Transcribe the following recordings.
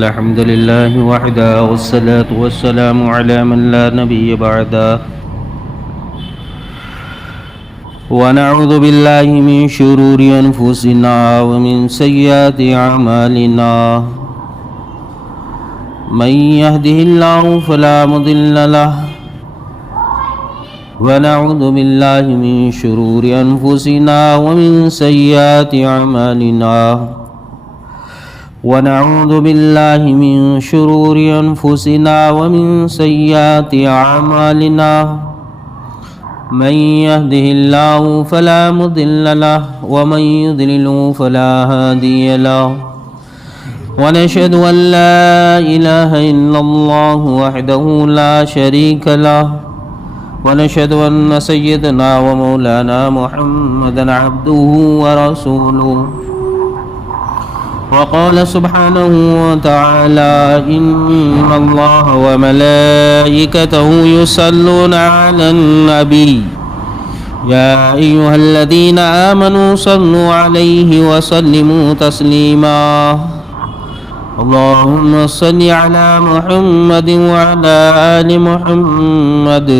الحمد لله وحده والصلاة والسلام على من لا نبي بعده ونعوذ بالله من شرور أنفسنا ومن سيئات أعمالنا من يهده الله فلا مضل له ونعوذ بالله من شرور أنفسنا ومن سيئات أعمالنا ونعوذ بالله من شرور أنفسنا ومن سيئات أعمالنا من يهده الله فلا مضل له ومن يضلل فلا هادي له ونشهد أن لا إله إلا الله وحده لا شريك له ونشهد أن سيدنا ومولانا محمدا عبده ورسوله وقال سبحانه وتعالى إن الله وملائكته يصلون على النبي يا أيها الذين آمنوا صلوا عليه وسلموا تسليما اللهم صل على محمد وعلى آل محمد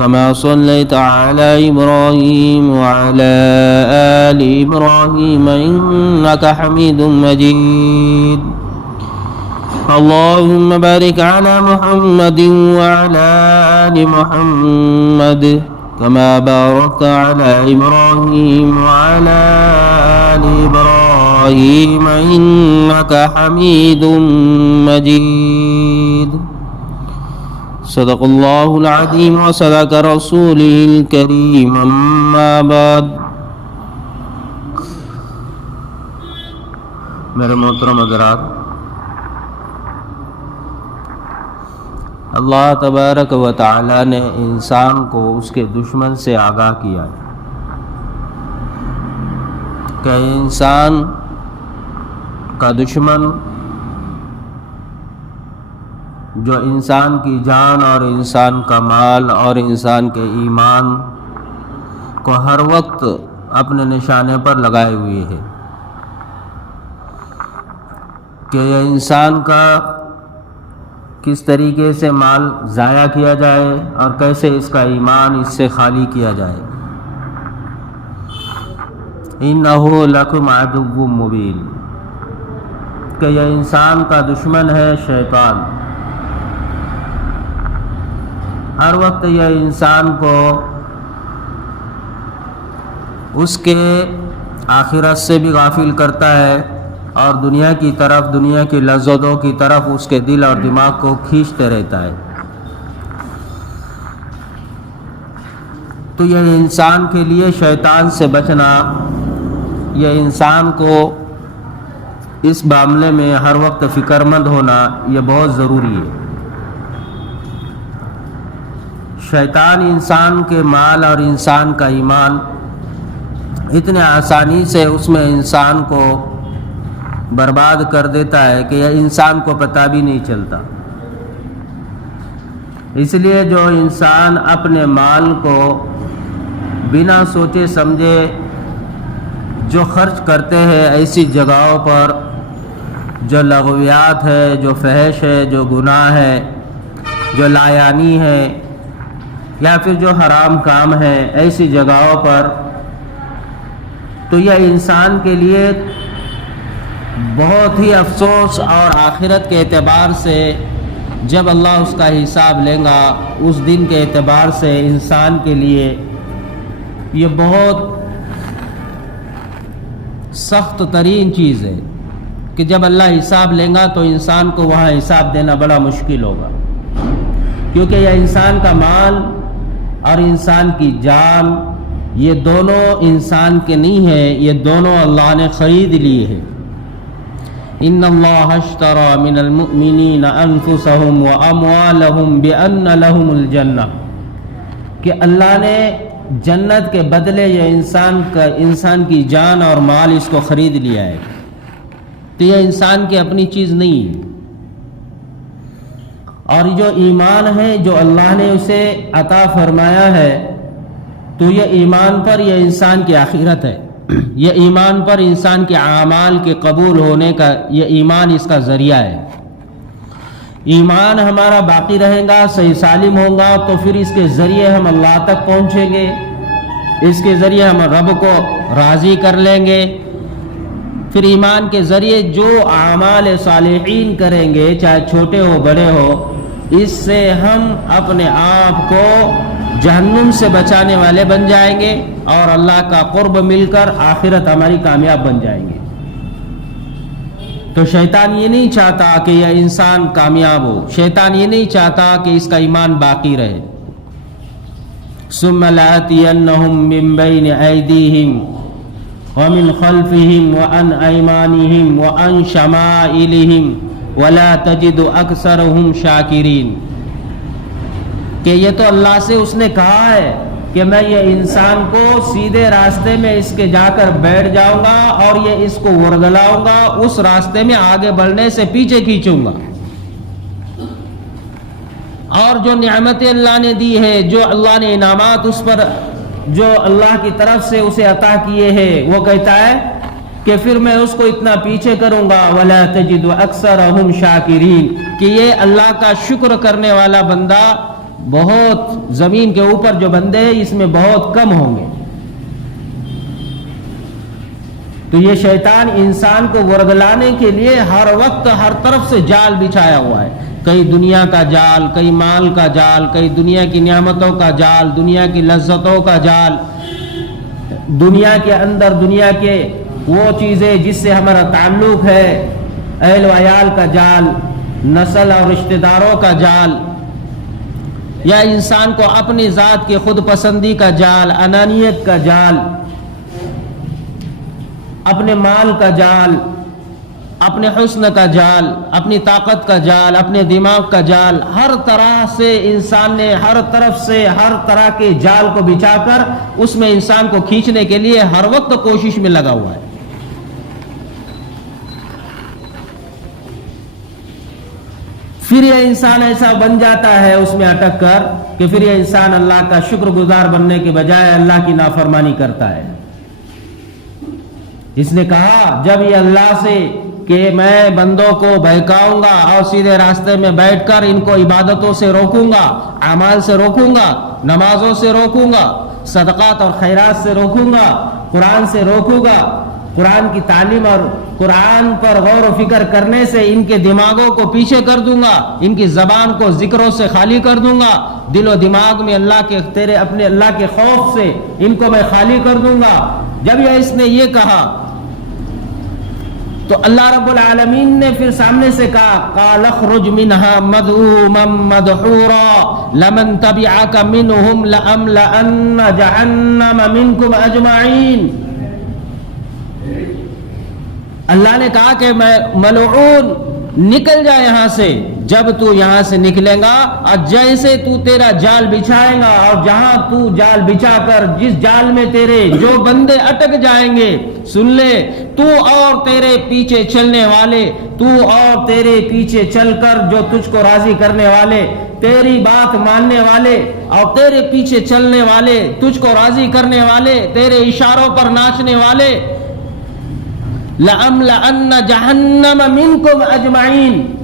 كما صليت على إبراهيم وعلى آل إبراهيم إنك حميد مجيد اللهم بارك على محمد وعلى آل محمد كما باركت على إبراهيم وعلى آل إبراهيم إنك حميد مجيد صدق الله العظيم وصدق رسوله الكريم أما بعد میرے محترم حضرات، اللہ تبارک و تعالی نے انسان کو اس کے دشمن سے آگاہ کیا ہے کہ انسان کا دشمن جو انسان کی جان اور انسان کا مال اور انسان کے ایمان کو ہر وقت اپنے نشانے پر لگائے ہوئے ہے کہ یہ انسان کا کس طریقے سے مال ضائع کیا جائے اور کیسے اس کا ایمان اس سے خالی کیا جائے۔ اِنَّهُ لَكُمْ عَدُوٌّ مُّبِينٌ کہ یہ انسان کا دشمن ہے شیطان۔ ہر وقت یہ انسان کو اس کے آخرت سے بھی غافل کرتا ہے اور دنیا کی طرف، دنیا کی لذتوں کی طرف اس کے دل اور دماغ کو کھینچتے رہتا ہے۔ تو یہ انسان کے لیے شیطان سے بچنا، یہ انسان کو اس معاملے میں ہر وقت فکر مند ہونا یہ بہت ضروری ہے۔ شیطان انسان کے مال اور انسان کا ایمان اتنے آسانی سے اس میں انسان کو برباد کر دیتا ہے کہ یہ انسان کو پتہ بھی نہیں چلتا۔ اس لیے جو انسان اپنے مال کو بنا سوچے سمجھے جو خرچ کرتے ہیں ایسی جگہوں پر جو لغویات ہے، جو فحش ہے، جو گناہ ہے، جو لایانی ہے یا پھر جو حرام کام ہے، ایسی جگہوں پر، تو یہ انسان کے لیے بہت ہی افسوس اور آخرت کے اعتبار سے جب اللہ اس کا حساب لے گا اس دن کے اعتبار سے انسان کے لیے یہ بہت سخت ترین چیز ہے کہ جب اللہ حساب لے گا تو انسان کو وہاں حساب دینا بڑا مشکل ہوگا، کیونکہ یہ انسان کا مال اور انسان کی جان یہ دونوں انسان کے نہیں ہیں، یہ دونوں اللہ نے خرید لیے ہیں۔ ان اللہ اشتری من المؤمنین انفسهم واموالهم بان لهم الجنہ کہ اللہ نے جنت کے بدلے یہ انسان کی جان اور مال اس کو خرید لیا ہے، تو یہ انسان کی اپنی چیز نہیں ہے۔ اور جو ایمان ہے جو اللہ نے اسے عطا فرمایا ہے تو یہ ایمان پر یہ انسان کی آخرت ہے، یہ ایمان پر انسان کے اعمال کے قبول ہونے کا یہ ایمان اس کا ذریعہ ہے۔ ایمان ہمارا باقی رہے گا، صحیح سالم ہوگا، تو پھر اس کے ذریعے ہم اللہ تک پہنچیں گے، اس کے ذریعے ہم رب کو راضی کر لیں گے۔ پھر ایمان کے ذریعے جو اعمال صالحین کریں گے، چاہے چھوٹے ہو بڑے ہو، اس سے ہم اپنے آپ کو جہنم سے بچانے والے بن جائیں گے اور اللہ کا قرب مل کر آخرت ہماری کامیاب بن جائیں گے۔ تو شیطان یہ نہیں چاہتا کہ یہ انسان کامیاب ہو، شیطان یہ نہیں چاہتا کہ اس کا ایمان باقی رہے۔ ثم لآتینہم من بین ایدیہم ومن خلفہم وعن ایمانہم وعن شمائلہم ولا تجد اکثرہم شاکرین، کہ یہ تو اللہ سے اس نے کہا ہے کہ میں یہ انسان کو سیدھے راستے میں اس کے جا کر بیٹھ جاؤں گا اور یہ اس کو ورگلاؤں گا، اس راستے میں آگے بڑھنے سے پیچھے کھینچوں گا۔ اور جو نعمتیں اللہ نے دی ہے، جو اللہ نے انعامات اس پر جو اللہ کی طرف سے اسے عطا کیے ہیں، وہ کہتا ہے کہ پھر میں اس کو اتنا پیچھے کروں گا وَلَا تَجِدُ أَكْثَرَهُمْ شَاكِرِينَ، کہ یہ اللہ کا شکر کرنے والا بندہ بہت، زمین کے اوپر جو بندے ہیں اس میں بہت کم ہوں گے۔ تو یہ شیطان انسان کو ورگلانے کے لیے ہر وقت ہر طرف سے جال بچھایا ہوا ہے، کئی دنیا کا جال، کئی مال کا جال، کئی دنیا کی نعمتوں کا جال، دنیا کی لذتوں کا جال، دنیا کے اندر دنیا کے وہ چیزیں جس سے ہمارا تعلق ہے، اہل و عیال کا جال، نسل اور رشتہ داروں کا جال، یا انسان کو اپنی ذات کی خود پسندی کا جال، انانیت کا جال، اپنے مال کا جال، اپنے حسن کا جال، اپنی طاقت کا جال، اپنے دماغ کا جال، ہر طرح سے انسان نے ہر طرف سے ہر طرح کے جال کو بچھا کر اس میں انسان کو کھینچنے کے لیے ہر وقت کوشش میں لگا ہوا ہے۔ پھر یہ انسان ایسا بن جاتا ہے اس میں اٹک کر کہ پھر یہ انسان اللہ کا شکر گزار بننے کے بجائے اللہ کی نافرمانی کرتا ہے۔ اس نے کہا جب یہ اللہ سے کہ میں بندوں کو بہکاؤں گا اور سیدھے راستے میں بیٹھ کر ان کو عبادتوں سے روکوں گا، اعمال سے روکوں گا، نمازوں سے روکوں گا، صدقات اور خیرات سے روکوں گا، قرآن سے روکوں گا، قرآن کی تعلیم اور قرآن پر غور و فکر کرنے سے ان کے دماغوں کو پیچھے کر دوں گا، ان کی زبان کو ذکروں سے خالی کر دوں گا، دل و دماغ میں اللہ کے تیرے اپنے اللہ کے خوف سے ان کو میں خالی کر دوں گا۔ جب یہ اس نے یہ کہا تو اللہ رب العالمین نے پھر سامنے سے کہا قال اخرج منها مذءوما مدحورا لمن تبعك منهم لأملأن جهنم منكم اجمعین۔ اللہ نے کہا کہ میں ملعون نکل جا یہاں سے، جب تو یہاں سے نکلے گا اور جیسے تو تیرا جال بچھائے گا اور جہاں تو جال بچھا کر جس جال میں تیرے جو بندے اٹک جائیں گے، سن لے، تو اور تیرے پیچھے چلنے والے، تو اور تیرے پیچھے چل کر جو تجھ کو راضی کرنے والے، تیری بات ماننے والے اور تیرے پیچھے چلنے والے، تجھ کو راضی کرنے والے، تیرے اشاروں پر ناچنے والے، لَأَمْلَأَنَّ جَهَنَّمَ مِنْكُمْ أَجْمَعِينَ،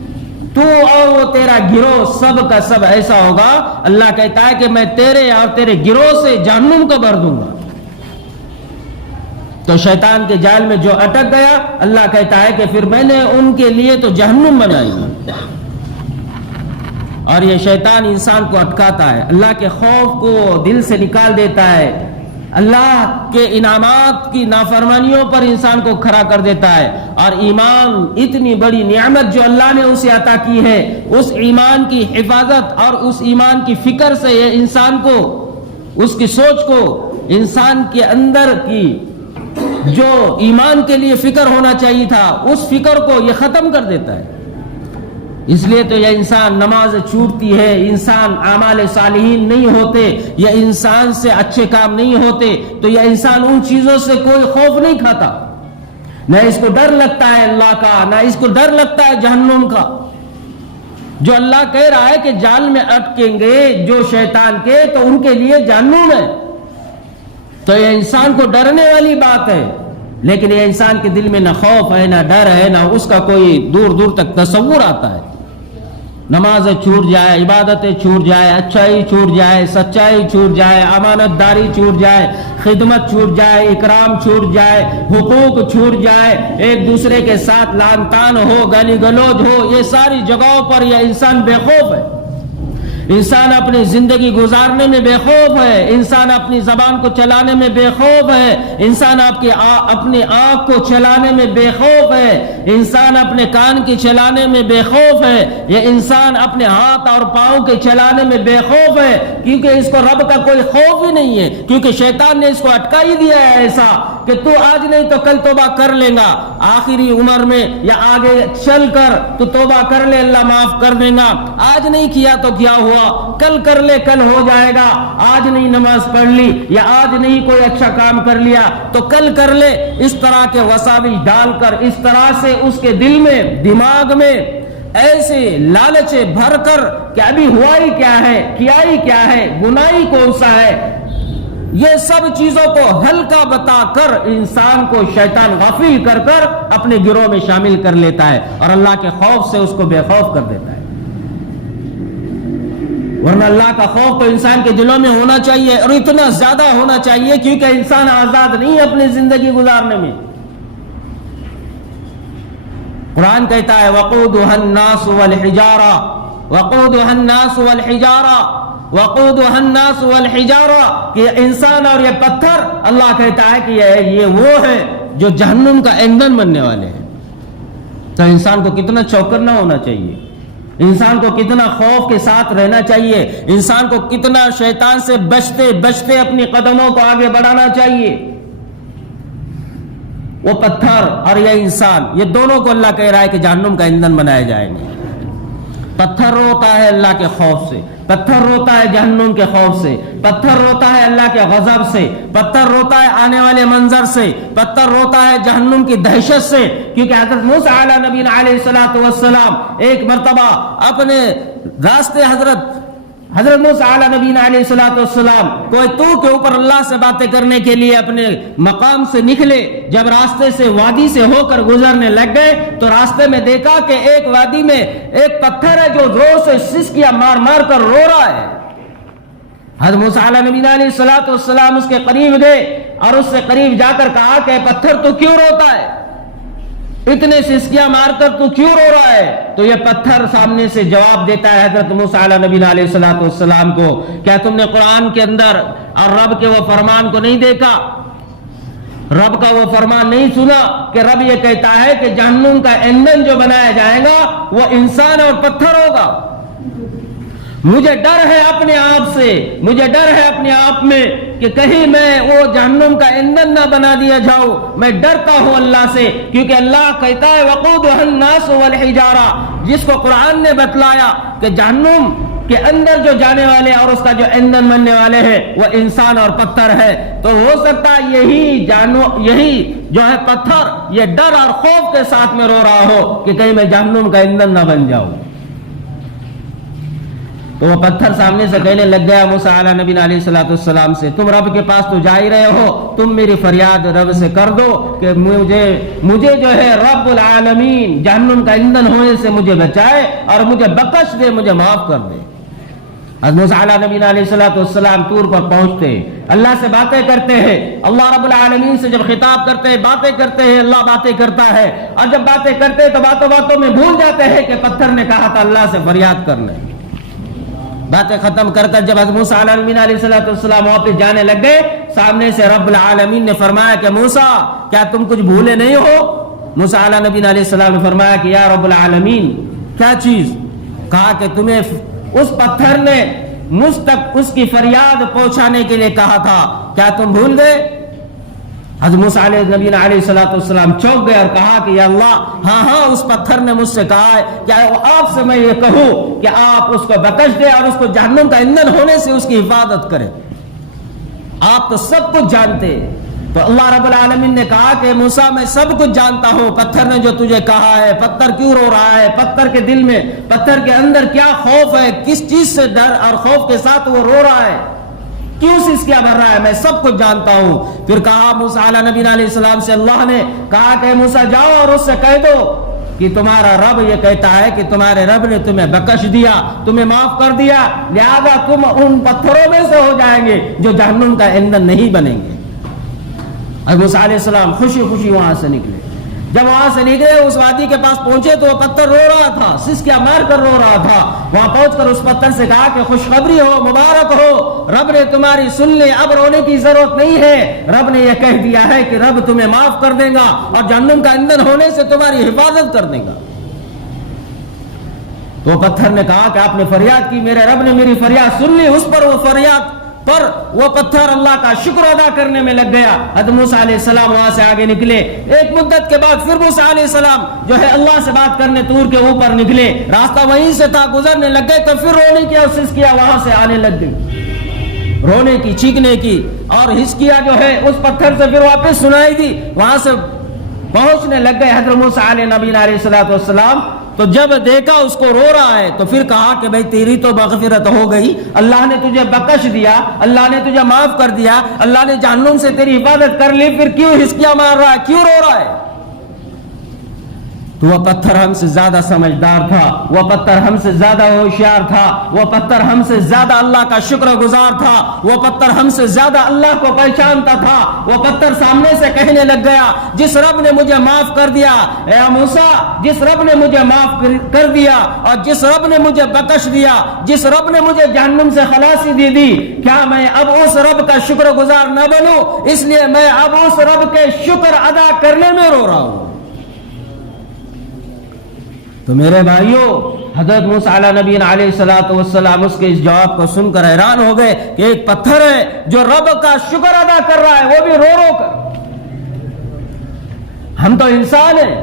تو اور وہ تیرا گروہ سب کا سب ایسا ہوگا، اللہ کہتا ہے کہ میں تیرے اور تیرے گروہ سے جہنم کو بھر دوں گا۔ تو شیطان کے جال میں جو اٹک گیا، اللہ کہتا ہے کہ پھر میں نے ان کے لیے تو جہنم بنائی۔ اور یہ شیطان انسان کو اٹکاتا ہے، اللہ کے خوف کو دل سے نکال دیتا ہے، اللہ کے انعامات کی نافرمانیوں پر انسان کو کھڑا کر دیتا ہے۔ اور ایمان اتنی بڑی نعمت جو اللہ نے اسے عطا کی ہے، اس ایمان کی حفاظت اور اس ایمان کی فکر سے یہ انسان کو، اس کی سوچ کو، انسان کے اندر کی جو ایمان کے لیے فکر ہونا چاہیے تھا اس فکر کو یہ ختم کر دیتا ہے۔ اس لیے تو یہ انسان نماز چھوٹتی ہے، انسان اعمال صالحین نہیں ہوتے، یہ انسان سے اچھے کام نہیں ہوتے، تو یہ انسان ان چیزوں سے کوئی خوف نہیں کھاتا، نہ اس کو ڈر لگتا ہے اللہ کا، نہ اس کو ڈر لگتا ہے جہنم کا۔ جو اللہ کہہ رہا ہے کہ جال میں اٹکیں گے جو شیطان کے، تو ان کے لیے جہنم ہے، تو یہ انسان کو ڈرنے والی بات ہے۔ لیکن یہ انسان کے دل میں نہ خوف ہے، نہ ڈر ہے، نہ اس کا کوئی دور دور تک تصور آتا ہے۔ نمازیں چھوٹ جائے، عبادتیں چھوٹ جائے، اچھائی چھوٹ جائے، سچائی چھوٹ جائے، امانت داری چھوٹ جائے، خدمت چھوٹ جائے، اکرام چھوٹ جائے، حقوق چھوٹ جائے، ایک دوسرے کے ساتھ لعن طعن ہو، گالی گلوچ ہو، یہ ساری جگہوں پر یہ انسان بے خوف ہے، انسان اپنی زندگی گزارنے میں بے خوف ہے، انسان اپنی زبان کو چلانے میں بے خوف ہے، انسان اپنی آنکھ کو چلانے میں بے خوف ہے، انسان اپنے کان کی چلانے میں بے خوف ہے، یہ انسان اپنے ہاتھ اور پاؤں کے چلانے میں بے خوف ہے، کیونکہ اس کو رب کا کوئی خوف ہی نہیں ہے، کیونکہ شیطان نے اس کو اٹکا ہی دیا ہے ایسا کہ تو آج نہیں تو کل توبہ کر لے گا، آخری عمر میں یا آگے چل کر تو توبہ کر لے، اللہ معاف کر دے گا، آج نہیں کیا تو کیا ہوا، کل کر لے کل ہو جائے گا، آج نہیں نماز پڑھ لی یا آج نہیں کوئی اچھا کام کر لیا تو کل کر لے، اس طرح کے وساوس ڈال کر، اس طرح سے اس کے دل میں دماغ میں ایسے لالچے بھر کر کہ ابھی ہوا ہی کیا ہے، کیا ہی کیا ہے، گناہ ہی کون سا ہے، یہ سب چیزوں کو ہلکا بتا کر انسان کو شیطان غافل کر کر اپنے گروہ میں شامل کر لیتا ہے اور اللہ کے خوف سے اس کو بے خوف کر دیتا ہے۔ ورنہ اللہ کا خوف تو انسان کے دلوں میں ہونا چاہیے اور اتنا زیادہ ہونا چاہیے کیونکہ انسان آزاد نہیں ہے اپنی زندگی گزارنے میں۔ قرآن کہتا ہے وقودها الناس والحجارہ، وقودها الناس والحجارہ، وقودها الناس والحجارہ، کہ انسان اور یہ پتھر، اللہ کہتا ہے کہ یہ وہ ہے جو جہنم کا ایندھن بننے والے ہیں۔ تو انسان کو کتنا چوکنا ہونا چاہیے، انسان کو کتنا خوف کے ساتھ رہنا چاہیے، انسان کو کتنا شیطان سے بچتے بچتے اپنی قدموں کو آگے بڑھانا چاہیے۔ وہ پتھر اور یہ انسان، یہ دونوں کو اللہ کہہ رہا ہے کہ جہنم کا ایندھن بنائے جائیں گے۔ پتھر روتا ہے اللہ کے خوف سے، پتھر روتا ہے جہنم کے خوف سے، پتھر روتا ہے اللہ کے غضب سے، پتھر روتا ہے آنے والے منظر سے، پتھر روتا ہے جہنم کی دہشت سے، کیونکہ حضرت موسیٰ علیہ نبی علیہ السلام ایک مرتبہ اپنے راستے حضرت موسیٰ علیہ نبی علیہ السلام کوئی طور کے اوپر اللہ سے باتیں کرنے کے لیے اپنے مقام سے نکلے، جب راستے سے وادی سے ہو کر گزرنے لگ گئے تو راستے میں دیکھا کہ ایک وادی میں ایک پتھر ہے جو زور سے سسکیاں مار مار کر رو رہا ہے۔ حضرت موسیٰ علیہ نبی علیہ السلام اس کے قریب گئے اور اس سے قریب جا کر کہا کہ پتھر تو کیوں روتا ہے، اتنے سسکیاں مار کر تو کیوں رو رہا ہے؟ تو یہ پتھر سامنے سے جواب دیتا ہے حضرت موسیٰ علیہ نبی علیہ السلام کو، کیا تم نے قرآن کے اندر اور رب کے وہ فرمان کو نہیں دیکھا، رب کا وہ فرمان نہیں سنا کہ رب یہ کہتا ہے کہ جہنم کا ایندھن جو بنایا جائے گا وہ انسان اور پتھر ہوگا۔ مجھے ڈر ہے اپنے آپ سے، مجھے ڈر ہے اپنے آپ میں کہ کہیں میں وہ جہنم کا ایندھن نہ بنا دیا جاؤں، میں ڈرتا ہوں اللہ سے، کیونکہ اللہ کہتا ہے وقودها الناس والحجارہ، جس کو قرآن نے بتلایا کہ جہنم کے اندر جو جانے والے اور اس کا جو ایندھن بننے والے ہیں وہ انسان اور پتھر ہے، تو ہو سکتا ہے یہی جو ہے پتھر یہ ڈر اور خوف کے ساتھ میں رو رہا ہو کہ کہیں میں جہنم کا ایندھن نہ بن جاؤں۔ تو وہ پتھر سامنے سے کہنے لگ گیا موسیٰ علیہ نبی علیہ السلام سے، تم رب کے پاس تو جا ہی رہے ہو، تم میری فریاد رب سے کر دو کہ مجھے جو ہے رب العالمین جہنم کا ایندھن ہونے سے مجھے بچائے اور مجھے بخش دے، مجھے معاف کر دے۔ حضرت موسیٰ علیہ نبی علیہ السلام طور پر پہنچتے ہیں، اللہ سے باتیں کرتے ہیں، اللہ رب العالمین سے جب خطاب کرتے ہیں، باتیں کرتے ہیں، اللہ باتیں کرتا ہے، اور جب باتیں کرتے ہیں تو باتوں باتوں میں بھول جاتے ہیں کہ پتھر نے کہا تھا اللہ سے فریاد کرنے۔ باتیں ختم کر کر جب حضرت موسیٰ علیہ نبی علیہ السلام واپس جانے لگ گئے، سامنے سے رب العالمین نے فرمایا کہ موسیٰ کیا تم کچھ بھولے نہیں ہو؟ موسیٰ علیہ نبی علیہ السلام نے فرمایا کہ یا رب العالمین کیا چیز؟ کہا کہ تمہیں اس پتھر نے مجھ تک اس کی فریاد پہنچانے کے لیے کہا تھا، کیا تم بھول گئے؟ حضرت موسیٰ علیہ نبی علیہ السلام چوک گئے اور کہا کہ یا اللہ ہاں اس پتھر نے مجھ سے کہا ہے کیا آپ سے میں یہ کہوں کہ آپ اس کو بخش دیں اور اس کو جہنم کا ایندھن ہونے سے اس کی حفاظت کریں، آپ تو سب کچھ جانتے۔ تو اللہ رب العالمین نے کہا کہ موسیٰ میں سب کچھ جانتا ہوں، پتھر نے جو تجھے کہا ہے، پتھر کیوں رو رہا ہے، پتھر کے دل میں، پتھر کے اندر کیا خوف ہے، کس چیز سے ڈر اور خوف کے ساتھ وہ رو رہا ہے، کیوں سسکیاں بھر رہا ہے، میں سب کچھ جانتا ہوں۔ پھر کہا موسیٰ علیہ نبی علیہ السلام سے اللہ نے کہا کہ موسیٰ جاؤ اور اس سے کہہ دو کہ تمہارا رب یہ کہتا ہے کہ تمہارے رب نے تمہیں بخش دیا، تمہیں معاف کر دیا، لہذا تم ان پتھروں میں سے ہو جائیں گے جو جہنم کا ایندھن نہیں بنیں گے۔ اب موسیٰ علیہ السلام خوشی خوشی وہاں سے نکلے۔ جب وہاں سے نکلے اس وادی کے پاس پہنچے تو وہ پتھر رو رہا تھا، سسکیاں مار کر رو رہا تھا۔ وہاں پہنچ کر اس پتھر سے کہا کہ خوشخبری ہو، مبارک ہو، رب نے تمہاری سن لی، اب رونے کی ضرورت نہیں ہے۔ رب نے یہ کہہ دیا ہے کہ رب تمہیں معاف کر دے گا اور جہنم کا ایندھن ہونے سے تمہاری حفاظت کر دے گا۔ تو پتھر نے کہا کہ آپ نے فریاد کی، میرے رب نے میری فریاد سن لی۔ اس پر وہ فریاد پر وہ پتھر اللہ کا شکر ادا کرنے میں لگ گیا۔ حضرت موسیٰ علیہ السلام وہاں سے آگے نکلے۔ ایک مدت کے بعد پھر موسیٰ علیہ السلام جو ہے اللہ سے بات کرنے طور کے اوپر نکلے، راستہ وہیں سے تھا، گزرنے لگ گئے تو پھر رونے کی اور سسکیاں وہاں سے آنے لگ گئی، رونے کی، چیخنے کی اور ہسکیاں جو ہے اس پتھر سے پھر واپس سنائی دی۔ وہاں سے پہنچنے لگ گئے حضرت موسیٰ علیہ نبی علیہ السلام، تو جب دیکھا اس کو رو رہا ہے تو پھر کہا کہ بھئی تیری تو مغفرت ہو گئی، اللہ نے تجھے بخش دیا، اللہ نے تجھے معاف کر دیا، اللہ نے جہنم سے تیری حفاظت کر لی، پھر کیوں ہسکیاں مار رہا ہے، کیوں رو رہا ہے؟ تو وہ پتھر ہم سے زیادہ سمجھدار تھا، وہ پتھر ہم سے زیادہ ہوشیار تھا، وہ پتھر ہم سے زیادہ اللہ کا شکر گزار تھا، وہ پتھر ہم سے زیادہ اللہ کو پہچانتا تھا۔ وہ پتھر سامنے سے کہنے لگ گیا، جس رب نے مجھے معاف کر دیا، اے موسیٰ، جس رب نے مجھے معاف کر دیا اور جس رب نے مجھے بخش دیا، جس رب نے مجھے جہنم سے خلاصی دے دی، کیا میں اب اس رب کا شکر گزار نہ بنوں؟ اس لیے میں اب اس رب کے شکر ادا کرنے میں رو رہا ہوں۔ تو میرے بھائیوں، حضرت موسیٰ علیہ نبی علیہ السلام اس کے اس جواب کو سن کر حیران ہو گئے کہ ایک پتھر ہے جو رب کا شکر ادا کر رہا ہے، وہ بھی رو رو کر۔ ہم تو انسان ہیں،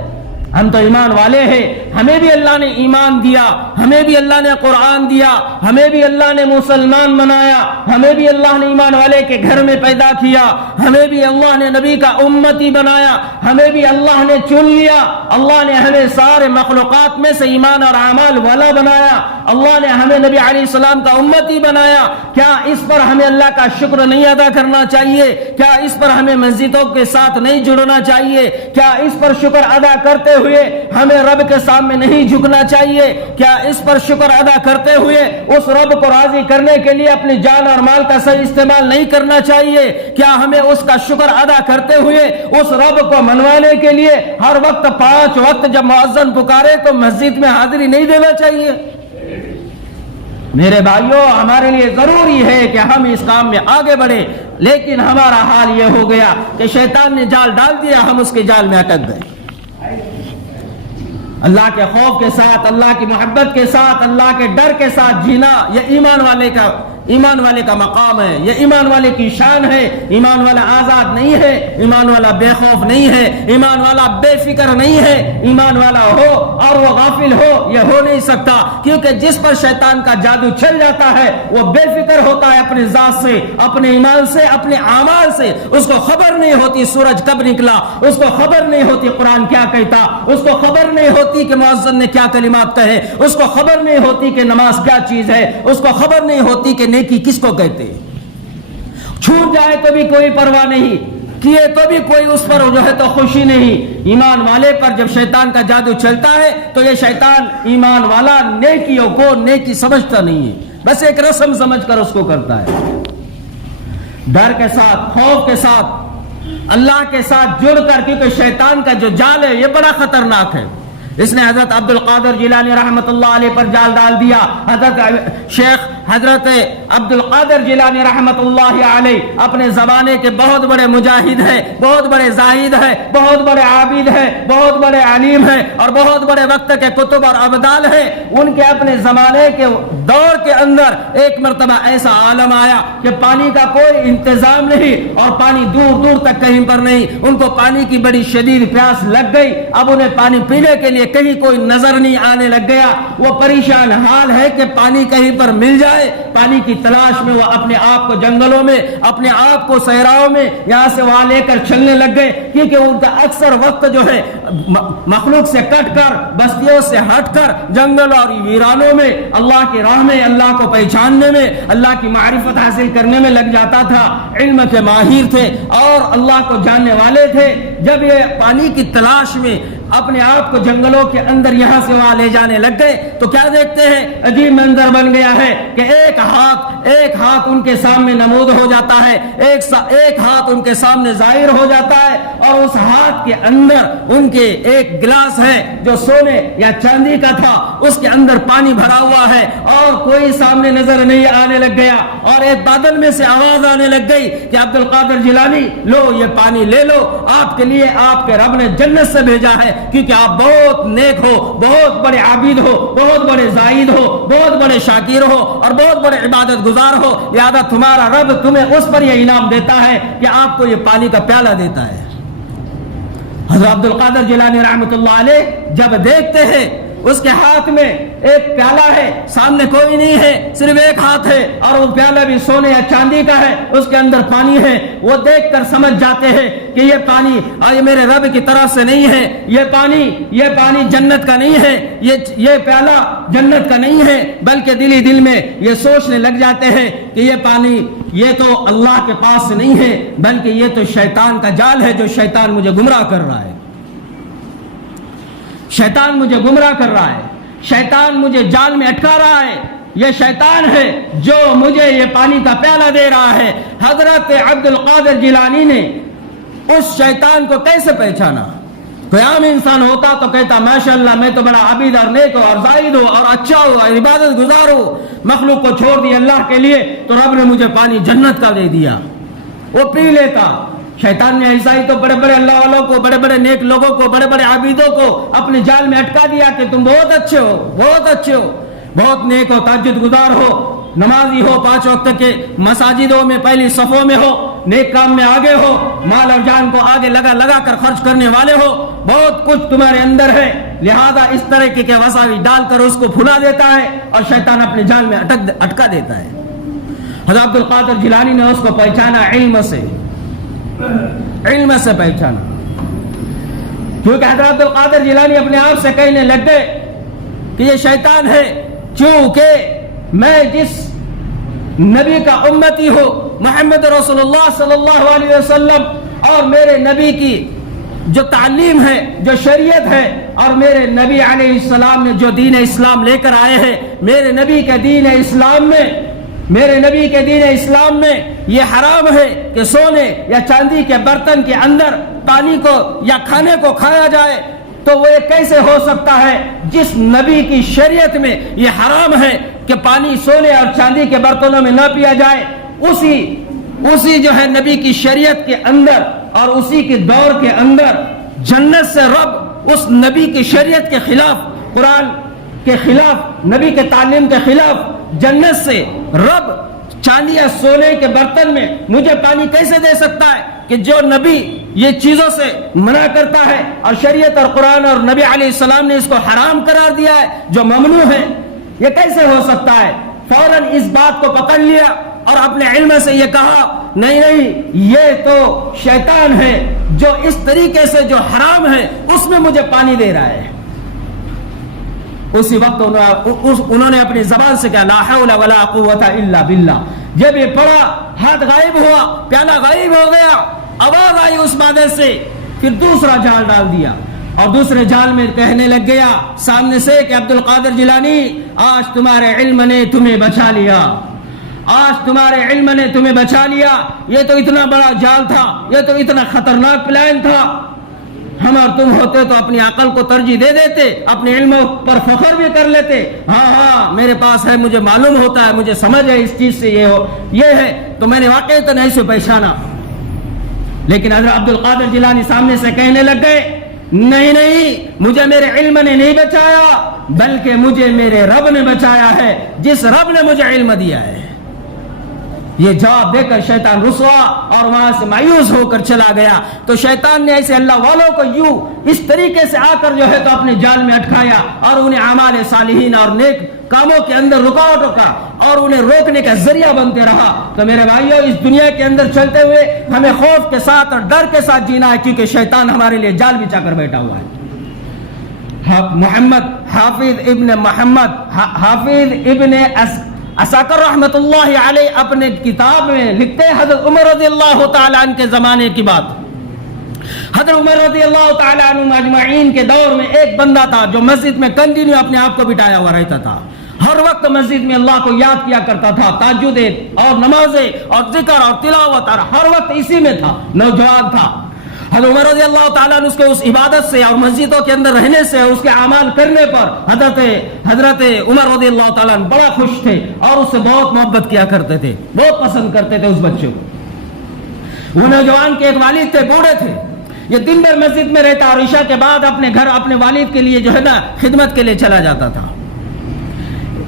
ہم تو ایمان والے ہیں، ہمیں بھی اللہ نے ایمان دیا، ہمیں بھی اللہ نے قرآن دیا، ہمیں بھی اللہ نے مسلمان بنایا، ہمیں بھی اللہ نے ایمان والے کے گھر میں پیدا کیا، ہمیں بھی اللہ نے نبی کا امتی بنایا، ہمیں بھی اللہ نے چن لیا، اللہ نے ہمیں سارے مخلوقات میں سے ایمان اور اعمال والا بنایا، اللہ نے ہمیں نبی علیہ السلام کا امتی بنایا۔ کیا اس پر ہمیں اللہ کا شکر نہیں ادا کرنا چاہیے؟ کیا اس پر ہمیں مسجدوں کے ساتھ نہیں جڑنا چاہیے؟ کیا اس پر شکر ادا کرتے ہوئے ہمیں رب کے سامنے نہیں جھکنا چاہیے؟ کیا اس پر شکر ادا کرتے ہوئے اس رب کو راضی کرنے کے لیے اپنی جان اور مال کا صحیح استعمال نہیں کرنا چاہیے؟ کیا ہمیں اس کا شکر ادا کرتے ہوئے اس رب کو منوانے کے لیے ہر وقت 5 وقت جب مؤذن پکارے تو مسجد میں حاضری نہیں دینا چاہیے؟ میرے بھائیوں، ہمارے لیے ضروری ہے کہ ہم اس کام میں آگے بڑھیں، لیکن ہمارا حال یہ ہو گیا کہ شیطان نے جال ڈال دیا، ہم اس کے جال میں اٹک گئے۔ اللہ کے خوف کے ساتھ، اللہ کی محبت کے ساتھ، اللہ کے ڈر کے ساتھ جینا یہ ایمان والے کا مقام ہے، یہ ایمان والے کی شان ہے۔ ایمان والا آزاد نہیں ہے، ایمان والا بے خوف نہیں ہے، ایمان والا بے فکر نہیں ہے۔ ایمان والا ہو اور وہ غافل ہو، یہ ہو نہیں سکتا، کیونکہ جس پر شیطان کا جادو چل جاتا ہے وہ بے فکر ہوتا ہے اپنے ذات سے، اپنے ایمان سے، اپنے اعمال سے۔ اس کو خبر نہیں ہوتی سورج کب نکلا، اس کو خبر نہیں ہوتی قرآن کیا کہتا، اس کو خبر نہیں ہوتی کہ مؤذن نے کیا کلمات کہے، اس کو خبر نہیں ہوتی کہ نماز کیا چیز ہے، اس کو خبر نہیں ہوتی کہ نیکی کس کو کہتے ہیں۔ چھوٹ جائے تو بھی کوئی پرواہ نہیں، کیے تو بھی کوئی اس پر جو ہے تو خوشی نہیں۔ ایمان والے پر جب شیطان کا جادو چلتا ہے تو یہ شیطان ایمان والا نیکیوں کو نیکی سمجھتا نہیں ہے، بس ایک رسم سمجھ کر اس کو کرتا ہے۔ ڈر کے ساتھ، خوف کے ساتھ، اللہ کے ساتھ جڑ کر، کیونکہ شیطان کا جو جال ہے یہ بڑا خطرناک ہے۔ اس نے حضرت عبد القادر جیلانی رحمت اللہ علیہ پر جال ڈال دیا۔ حضرت عبد القادر جیلانی رحمت اللہ علیہ اپنے زمانے کے بہت بڑے مجاہد ہیں، بہت بڑے زاہد ہیں، بہت بڑے عابد ہیں، بہت بڑے علیم ہیں اور بہت بڑے وقت کے کتب اور ابدال ہیں۔ ان کے اپنے زمانے کے دور کے اندر ایک مرتبہ ایسا عالم آیا کہ پانی کا کوئی انتظام نہیں اور پانی دور دور تک کہیں پر نہیں۔ ان کو پانی کی بڑی شدید پیاس لگ گئی، اب انہیں پانی پینے کے لیے کہیں کوئی نظر نہیں آنے لگ گیا۔ وہ پریشان حال ہے کہ پانی کہیں پر مل جائے۔ پانی کی تلاش میں وہ اپنے آپ کو جنگلوں میں، اپنے آپ کو صحراؤں میں یہاں سے وہاں لے کر چلنے لگ گئے، کیونکہ ان کا اکثر وقت جو ہے مخلوق سے کٹ کر، بستیوں سے ہٹ کر جنگل اور ویرانوں میں اللہ کی راہ میں، اللہ کو پہچاننے میں، اللہ کی معرفت حاصل کرنے میں لگ جاتا تھا۔ علم کے ماہر تھے اور اللہ کو جاننے والے تھے۔ جب یہ پانی کی تلاش میں اپنے آپ کو جنگلوں کے اندر یہاں سے وہاں لے جانے لگ گئے تو کیا دیکھتے ہیں؟ عجیب منظر بن گیا ہے کہ ایک ہاتھ ان کے سامنے نمود ہو جاتا ہے، ایک ہاتھ ان کے سامنے ظاہر ہو جاتا ہے، اور اس ہاتھ کے اندر ان کے ایک گلاس ہے جو سونے یا چاندی کا تھا، اس کے اندر پانی بھرا ہوا ہے، اور کوئی سامنے نظر نہیں آنے لگ گیا، اور ایک بادل میں سے آواز آنے لگ گئی کہ عبد القادر جیلانی لو یہ پانی لے لو، آپ کے لیے آپ کے رب نے جنت سے بھیجا ہے، کیونکہ آپ بہت نیک ہو، بہت بڑے عابد ہو، بہت بڑے زاہد ہو، بہت بڑے شاکر ہو اور بہت بڑے عبادت گزار ہو، لہذا تمہارا رب تمہیں اس پر یہ انعام دیتا ہے کہ آپ کو یہ پانی کا پیالہ دیتا ہے۔ حضرت عبد القادر جیلانی رحمۃ اللہ علیہ جب دیکھتے ہیں اس کے ہاتھ میں ایک پیالہ ہے، سامنے کوئی نہیں ہے، صرف ایک ہاتھ ہے، اور وہ پیالہ بھی سونے یا چاندی کا ہے، اس کے اندر پانی ہے، وہ دیکھ کر سمجھ جاتے ہیں کہ یہ پانی میرے رب کی طرف سے نہیں ہے، یہ پانی جنت کا نہیں ہے، یہ پیالہ جنت کا نہیں ہے، بلکہ دل میں یہ سوچنے لگ جاتے ہیں کہ یہ پانی یہ تو اللہ کے پاس سے نہیں ہے، بلکہ یہ تو شیطان کا جال ہے، جو شیطان مجھے گمراہ کر رہا ہے، شیطان مجھے گمراہ کر رہا ہے، شیطان مجھے جال میں اٹکا رہا ہے، یہ شیطان ہے جو مجھے یہ پانی کا پیالہ دے رہا ہے۔ حضرت عبد القادر جیلانی نے اس شیطان کو کیسے پہچانا؟ کوئی عام انسان ہوتا تو کہتا ماشاءاللہ میں تو بڑا عابد اور نیک ہو اور زاہد ہو اور اچھا ہو اور عبادت گزار ہو، مخلوق کو چھوڑ دی اللہ کے لیے تو رب نے مجھے پانی جنت کا دے دیا، وہ پی لیتا۔ شیطان نے ایسا ہی تو بڑے بڑے اللہ والوں کو، بڑے بڑے نیک لوگوں کو، بڑے بڑے عابدوں کو اپنے جال میں اٹکا دیا کہ تم بہت اچھے ہو، بہت اچھے ہو، بہت نیک ہو، تہجد گزار ہو، نمازی ہو، 5 وقت کے مساجدوں میں پہلی صفوں میں ہو، نیک کام میں آگے ہو، مال اور جان کو آگے لگا کر خرچ کرنے والے ہو، بہت کچھ تمہارے اندر ہے، لہذا اس طرح کے وساوس ڈال کر اس کو پھلا دیتا ہے اور شیطان اپنے جال میں اٹکا دیتا ہے۔ حضرت عبد القادر جیلانی نے اس کو پہچانا علم سے پہچانا، کیونکہ حضرت عبد القادر جیلانی اپنے آپ سے کہنے لگ گئے کہ یہ شیطان ہے، چونکہ میں جس نبی کا امتی ہوں محمد رسول اللہ صلی اللہ علیہ وسلم، اور میرے نبی کی جو تعلیم ہے، جو شریعت ہے، اور میرے نبی علیہ السلام نے جو دین اسلام لے کر آئے ہیں، میرے نبی کے دین اسلام میں یہ حرام ہے کہ سونے یا چاندی کے برتن کے اندر پانی کو یا کھانے کو کھایا جائے، تو وہ کیسے ہو سکتا ہے جس نبی کی شریعت میں یہ حرام ہے کہ پانی سونے اور چاندی کے برتنوں میں نہ پیا جائے، اسی جو ہے نبی کی شریعت کے اندر اور اسی کے دور کے اندر جنت سے رب اس نبی کی شریعت کے خلاف، قرآن کے خلاف، نبی کے تعلیم کے خلاف جنت سے رب چاندی یا سونے کے برتن میں مجھے پانی کیسے دے سکتا ہے کہ جو نبی یہ چیزوں سے منع کرتا ہے اور شریعت اور قرآن اور نبی علیہ السلام نے اس کو حرام قرار دیا ہے، جو ممنوع ہے، یہ کیسے ہو سکتا ہے؟ فوراً اس بات کو پکڑ لیا اور اپنے علم سے یہ کہا نہیں یہ تو شیطان ہے جو اس طریقے سے جو حرام ہے اس میں مجھے پانی دے رہا ہے۔ اسی وقت انہوں نے اپنی زبان سے کہا لا حول ولا قوت الا باللہ۔ جب یہ پڑا ہاتھ غائب ہوا، پیالہ غائب ہو گیا، آواز آئی اس مادے سے، پھر دوسرا جال ڈال دیا اور دوسرے جال میں کہنے لگ گیا سامنے سے کہ عبد القادر جیلانی آج تمہارے علم نے تمہیں بچا لیا، آج تمہارے علم نے تمہیں بچا لیا، یہ تو اتنا بڑا جال تھا، یہ تو اتنا خطرناک پلان تھا، ہم اور تم ہوتے تو اپنی عقل کو ترجیح دے دیتے، اپنے علم پر فخر بھی کر لیتے، ہاں میرے پاس ہے، مجھے معلوم ہوتا ہے، مجھے سمجھ ہے اس چیز سے یہ ہے، تو میں نے واقعی نہیں سے پہچانا۔ لیکن حضرت عبد القادر جیلانی سامنے سے کہنے لگ گئے نہیں مجھے میرے علم نے نہیں بچایا، بلکہ مجھے میرے رب نے بچایا ہے، جس رب نے مجھے علم دیا ہے۔ یہ جواب دے کر شیطان رسوا اور وہاں سے مایوس ہو کر چلا گیا۔ تو شیطان نے ایسے اللہ والوں کو یوں اس طریقے سے آ کر جو ہے تو اپنے جال میں اٹکایا اور انہیں اعمال صالحین اور نیک کاموں کے اندر رکاوٹوں کا اور انہیں روکنے کا ذریعہ بنتے رہا۔ تو میرے بھائیوں، اس دنیا کے اندر چلتے ہوئے ہمیں خوف کے ساتھ اور ڈر کے ساتھ جینا ہے، کیونکہ شیطان ہمارے لیے جال بچا کر بیٹھا ہوا ہے۔ محمد حافظ ابن اساکر رحمت اللہ علیہ اپنے کتاب میں لکھتے ہیں حضرت عمر رضی اللہ تعالیٰ عنہ کے زمانے کی بات. حضرت عمر رضی اللہ تعالیٰ عنہ اجمعین کے دور میں ایک بندہ تھا جو مسجد میں کنٹینیو اپنے آپ کو بٹایا ہوا رہتا تھا. ہر وقت مسجد میں اللہ کو یاد کیا کرتا تھا, تہجد اور نمازیں اور ذکر اور تلاوت اور ہر وقت اسی میں تھا, نوجوان تھا. حضرت عمر رضی اللہ تعالیٰ عنہ اس کے اس عبادت سے اور مسجدوں کے اندر رہنے سے, اس کے اعمال کرنے پر حضرت عمر رضی اللہ تعالیٰ عنہ بڑا خوش تھے اور اس سے بہت محبت کیا کرتے تھے, بہت پسند کرتے تھے اس بچے کو. وہ نوجوان کے ایک والد تھے, بوڑھے تھے. یہ دن بھر مسجد میں رہتا اور عشاء کے بعد اپنے گھر اپنے والد کے لیے جو ہے نا خدمت کے لیے چلا جاتا تھا.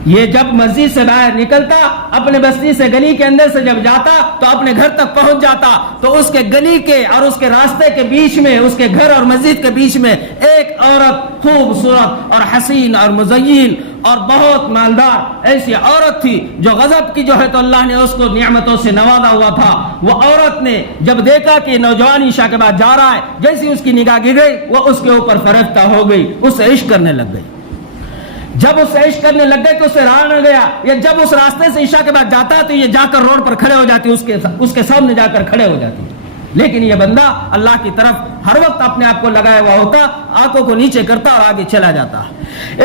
یہ جب مسجد سے باہر نکلتا, اپنے بستی سے گلی کے اندر سے جب جاتا تو اپنے گھر تک پہنچ جاتا تو اس کے گلی کے اور اس کے راستے کے بیچ میں, اس کے گھر اور مسجد کے بیچ میں ایک عورت خوبصورت اور حسین اور مزین اور بہت مالدار ایسی عورت تھی جو غضب کی جو ہے تو اللہ نے اس کو نعمتوں سے نوازا ہوا تھا. وہ عورت نے جب دیکھا کہ نوجوان عشاء کے بعد جا رہا ہے, جیسی اس کی نگاہ گر گئی وہ اس کے اوپر فرفتہ ہو گئی, اس سے عشق کرنے لگ گئی. جب اس سے عشق کرنے لگ گئے تو اسے رہا نہ گیا. یا جب اس راستے سے عشاء کے بعد جاتا تو یہ جا کر روڈ پر کھڑے ہو جاتی, اس کے سامنے جا کر کھڑے ہو جاتی. لیکن یہ بندہ اللہ کی طرف ہر وقت اپنے آپ کو لگایا ہوا ہوتا, آنکھوں کو نیچے کرتا اور آگے چلا جاتا.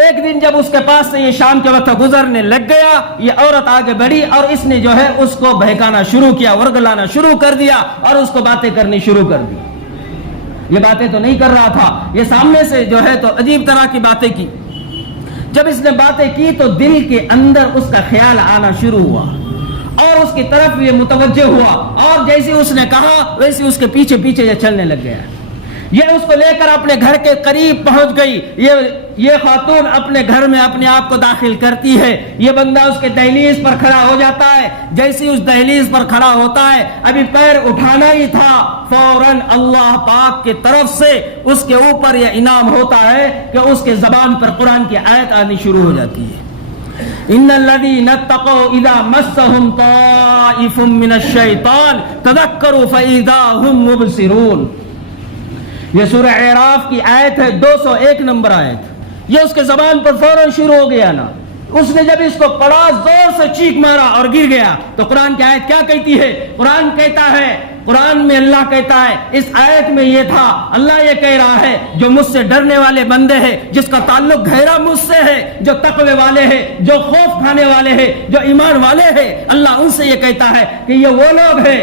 ایک دن جب اس کے پاس سے یہ شام کے وقت گزرنے لگ گیا, یہ عورت آگے بڑھی اور اس نے جو ہے اس کو بہکانا شروع کیا, ورگلانا شروع کر دیا اور اس کو باتیں کرنی شروع کر دی. یہ باتیں تو نہیں کر رہا تھا, یہ سامنے سے جو ہے تو عجیب طرح کی باتیں کی. جب اس نے باتیں کی تو دل کے اندر اس کا خیال آنا شروع ہوا اور اس کی طرف یہ متوجہ ہوا, اور جیسے اس نے کہا ویسے اس کے پیچھے پیچھے یہ چلنے لگ گیا. یہ اس کو لے کر اپنے گھر کے قریب پہنچ گئی. یہ خاتون اپنے گھر میں اپنے آپ کو داخل کرتی ہے. یہ بندہ اس کے دہلیز پر کھڑا ہو جاتا ہے. جیسے اس دہلیز پر کھڑا ہوتا ہے, ابھی پیر اٹھانا ہی تھا, فوراً اللہ پاک کی طرف سے اس کے اوپر یہ انعام ہوتا ہے کہ اس کے زبان پر قرآن کی آیت آنی شروع ہو جاتی ہے. ان الذين اتقوا اذا مسهم طائف من الشيطان تذكروا فاذا هم مبصرون. یہ سورہ اعراف کی آیت ہے, 201 نمبر آیت. یہ اس کے زبان پر فوراً شروع ہو گیا نا. اس نے جب اس کو پڑھا زور سے چیخ مارا اور گر گیا. تو قرآن کی آیت کیا کہتی ہے؟ قرآن کہتا ہے, قرآن میں اللہ کہتا ہے, اس آیت میں یہ تھا, اللہ یہ کہہ رہا ہے جو مجھ سے ڈرنے والے بندے ہیں, جس کا تعلق گہرا مجھ سے ہے, جو تقوی والے ہیں, جو خوف کھانے والے ہیں, جو ایمان والے ہیں, اللہ ان سے یہ کہتا ہے کہ یہ وہ لوگ ہیں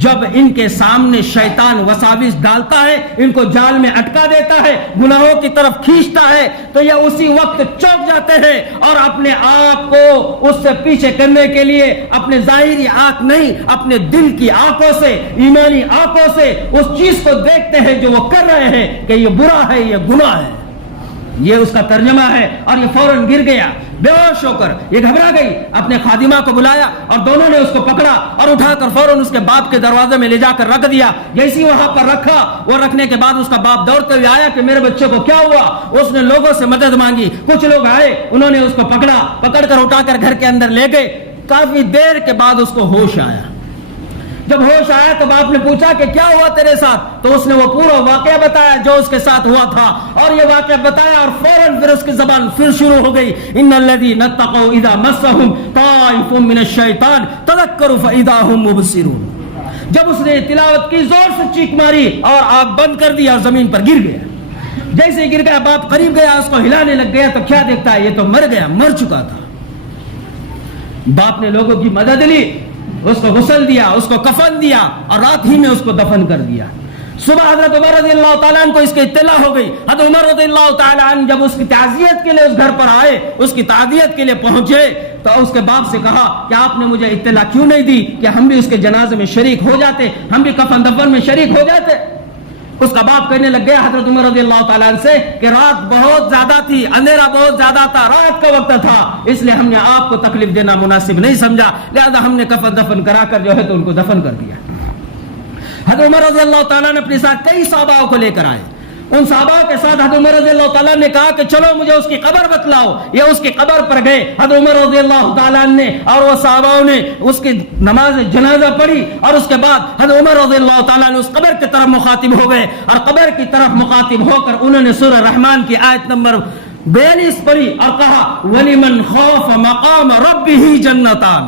جب ان کے سامنے شیطان وساوس ڈالتا ہے, ان کو جال میں اٹکا دیتا ہے, گناہوں کی طرف کھینچتا ہے, تو یہ اسی وقت چوک جاتے ہیں اور اپنے آپ کو اس سے پیچھے کرنے کے لیے اپنے ظاہری آنکھ نہیں, اپنے دل کی آنکھوں سے, ایمانی آنکھوں سے اس چیز کو دیکھتے ہیں جو وہ کر رہے ہیں کہ یہ برا ہے, یہ گناہ ہے. یہ اس کا ترجمہ ہے. اور یہ فوراً گر گیا بے ہوش ہو کر. یہ گھبرا گئی, اپنے خادمہ کو بلایا اور دونوں نے اس کو پکڑا اور اٹھا کر فوراً اس کے باپ کے دروازے میں لے جا کر رکھ دیا. جیسے وہاں پر رکھا, وہ رکھنے کے بعد اس کا باپ دوڑتے ہوئے آیا کہ میرے بچے کو کیا ہوا. اس نے لوگوں سے مدد مانگی, کچھ لوگ آئے, انہوں نے اس کو پکڑا, پکڑ کر اٹھا کر گھر کے اندر لے گئے. کافی دیر کے بعد اس کو ہوش آیا. جب ہوش آیا تو باپ نے پوچھا کہ کیا ہوا تیرے ساتھ, تو اس نے وہ پورا واقعہ بتایا جو اس کے ساتھ ہوا تھا, اور یہ واقعہ بتایا اور فوراً پھر اس کی زبان پھر شروع ہو گئی. ان الذين اتقوا اذا مسهم طائف من الشيطان تذكروا فاذا هم مبصرون. جب اس نے تلاوت کی, زور سے چیخ ماری اور آنکھ بند کر دی اور زمین پر گر گیا. جیسے گر گیا, باپ قریب گیا, اس کو ہلانے لگ گیا تو کیا دیکھتا ہے, یہ تو مر گیا, مر چکا تھا. باپ نے لوگوں کی مدد لی, اس کو غسل دیا, اس کو کفن دیا اور رات ہی میں اس کو دفن کر دیا. صبح حضرت عمر رضی اللہ تعالیٰ عنہ کو اس کی اطلاع ہو گئی. حضرت عمر رضی اللہ تعالیٰ عنہ جب اس کی تعزیت کے لیے اس گھر پر آئے, اس کی تعزیت کے لیے پہنچے, تو اس کے باپ سے کہا کہ آپ نے مجھے اطلاع کیوں نہیں دی کہ ہم بھی اس کے جنازے میں شریک ہو جاتے, ہم بھی کفن دفن میں شریک ہو جاتے. اس کا باپ کہنے لگ گیا حضرت عمر رضی اللہ تعالیٰ عنہ سے کہ رات بہت زیادہ تھی, اندھیرا بہت زیادہ تھا, رات کا وقت تھا, اس لیے ہم نے آپ کو تکلیف دینا مناسب نہیں سمجھا, لہذا ہم نے کفن دفن کرا کر جو ہے تو ان کو دفن کر دیا. حضرت عمر رضی اللہ تعالیٰ نے اپنے ساتھ کئی صحابہ کو لے کر آئے. ان صحابہ کے ساتھ حضرت عمر رضی اللہ تعالیٰ نے کہا کہ چلو مجھے اس کی قبر بتلاؤ. یہ اس کی قبر پر گئے. حضرت عمر رضی اللہ تعالیٰ نے اور وہ صحابہ نے اس کی نماز جنازہ پڑھی اور اس کے بعد حضرت عمر رضی اللہ تعالیٰ نے اس قبر کی طرف مخاطب ہو گئے اور قبر کی طرف مخاطب ہو کر انہوں نے سورہ رحمان کی آیت نمبر 42 پڑھی اور کہا وَلِمَنْ خَافَ مَقَامَ رَبِّهِ جَنَّتَانِ.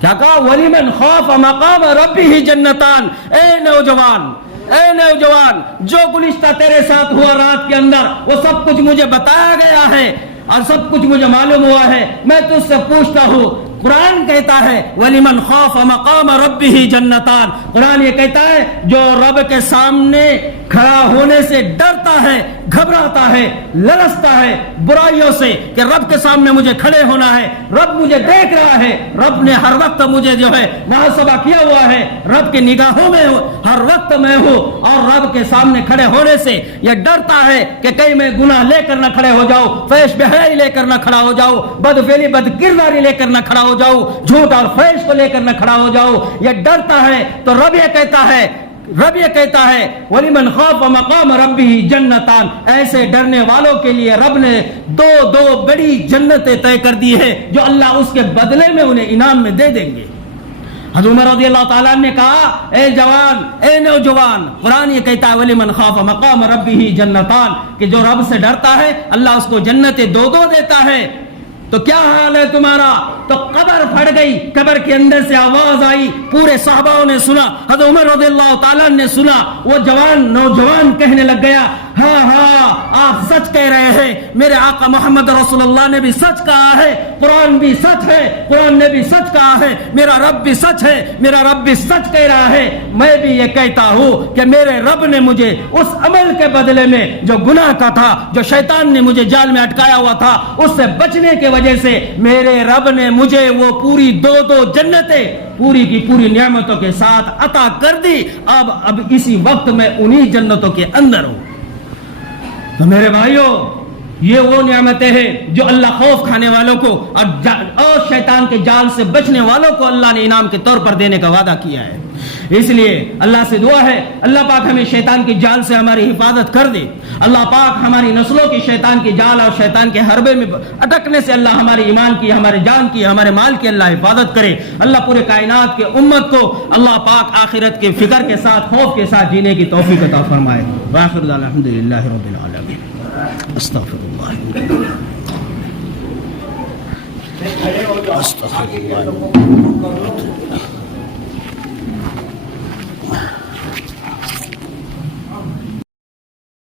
کیا کہا؟ وَلِمَنْ خَافَ مَقَامَ رَبِّهِ جَنَّتَانِ. اے نوجوان جو گزشتہ تیرے ساتھ ہوا رات کے اندر وہ سب کچھ مجھے بتایا گیا ہے اور سب کچھ مجھے معلوم ہوا ہے. میں تجھ سے پوچھتا ہوں. قرآن کہتا ہے وَلِمَنْ خَافَ مَقَامَ رَبِّهِ جَنَّتَانِ. قرآن یہ کہتا ہے جو رب کے سامنے کھڑا ہونے سے ڈرتا ہے, گھبراتا ہے, لرزتا ہے برائیوں سے کہ رب کے سامنے مجھے کھڑے ہونا ہے, رب مجھے دیکھ رہا ہے, رب نے ہر وقت مجھے جو ہے محاسبہ کیا ہوا ہے, رب کی نگاہوں میں ہر وقت میں ہوں اور رب کے سامنے کھڑے ہونے سے یہ ڈرتا ہے کہ کہیں میں گناہ لے کر نہ کھڑے ہو جاؤں, فحش بحیائی لے کر نہ کھڑا ہو جاؤں, بدفعلی بد کرداری لے کر نہ کھڑا ہو جاؤں, جھوٹ اور فحش کو لے کر نہ کھڑا ہو جاؤں. یہ ڈرتا ہے تو رب یہ کہتا ہے وَلِمَنْ خَافَ مَقَامَ رَبِّهِ جَنَّتَانِ. ایسے ڈرنے والوں کے لیے رب نے دو بڑی جنتیں طے کر دی ہے جو اللہ اس کے بدلے میں انہیں انعام میں دے دیں گے. حضرت عمر رضی اللہ تعالیٰ نے کہا اے نوجوان, قرآن یہ کہتا ہے وَلِمَنْ خَافَ مَقَامَ رَبِّهِ جَنَّتَانِ کہ جو رب سے ڈرتا ہے اللہ اس کو جنتیں دو دیتا ہے. تو کیا حال ہے تمہارا؟ تو قبر پھٹ گئی, قبر کے اندر سے آواز آئی, پورے صحابہ نے سنا, حضرت عمر رضی اللہ تعالیٰ نے سنا. وہ نوجوان کہنے لگ گیا ہاں آپ سچ کہہ رہے ہیں, میرے آقا محمد رسول اللہ نے بھی سچ کہا ہے, قرآن بھی سچ ہے, قرآن نے بھی سچ کہا ہے, میرا رب بھی سچ ہے, میرا رب بھی سچ کہہ رہا ہے. میں بھی یہ کہتا ہوں کہ میرے رب نے مجھے اس عمل کے بدلے میں جو گناہ کا تھا, جو شیطان نے مجھے جال میں اٹکایا ہوا تھا, اس سے بچنے کے وجہ سے میرے رب نے مجھے وہ پوری دو جنتیں پوری کی پوری نعمتوں کے ساتھ عطا کر دی. اب اسی وقت میں انہی جنتوں کے اندر ہوں. تو میرے بھائیوں, یہ وہ نعمتیں ہیں جو اللہ خوف کھانے والوں کو اور شیطان کے جال سے بچنے والوں کو اللہ نے انعام کے طور پر دینے کا وعدہ کیا ہے. اس لیے اللہ سے دعا ہے اللہ پاک ہمیں شیطان کے جال سے ہماری حفاظت کر دے. اللہ پاک ہماری نسلوں کی شیطان کے جال اور شیطان کے حربے میں اٹکنے سے اللہ ہمارے ایمان کی, ہمارے جان کی, ہمارے مال کی اللہ حفاظت کرے. اللہ پورے کائنات کے امت کو اللہ پاک آخرت کے فکر کے ساتھ, خوف کے ساتھ جینے کی توفیق عطا فرمائے. وآخر دعوانا الحمدللہ رب العالمین. استغفر اللہ.